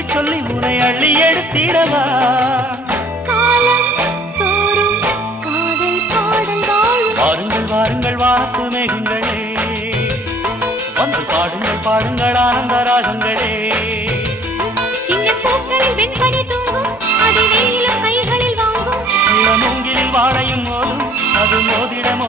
சொல்லி சொல்லி உனை அள்ளி எடுத்திடவா வாருங்கள் வாருங்கள் வாத்து மேகங்களே வந்து பாடுங்கள் பாடுங்கள் ஆனந்த ராகங்களே சின்ன பூக்களில் வெண்பனி தூங்கும் அது வெயிலும் கைகளில் வாங்கும் மூங்கிலில் வாழையும் மோதும் அது மோதிடமோ